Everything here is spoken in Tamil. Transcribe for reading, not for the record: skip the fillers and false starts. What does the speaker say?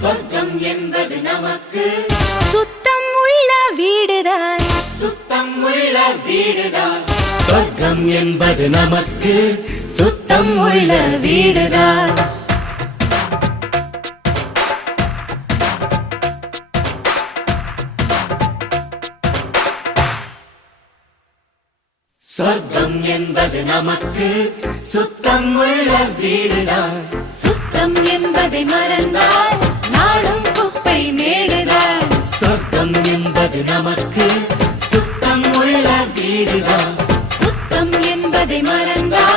சொர்க்கம் என்பது நமக்கு சுத்தம் உள்ள வீடுதான் சொர்க்கம் என்பது நமக்கு சுத்தம் உள்ள வீடுதான் சொர்க்கம் என்பது நமக்கு சுத்தம் உள்ள வீடுதான் சுத்தம் என்பதை மறந்தால் நாடும் குப்பை மேடுதான் சொர்க்கம் என்பது நமக்கு சுத்தம் உள்ள வீடுதான் சுத்தம் என்பதை மறந்தால்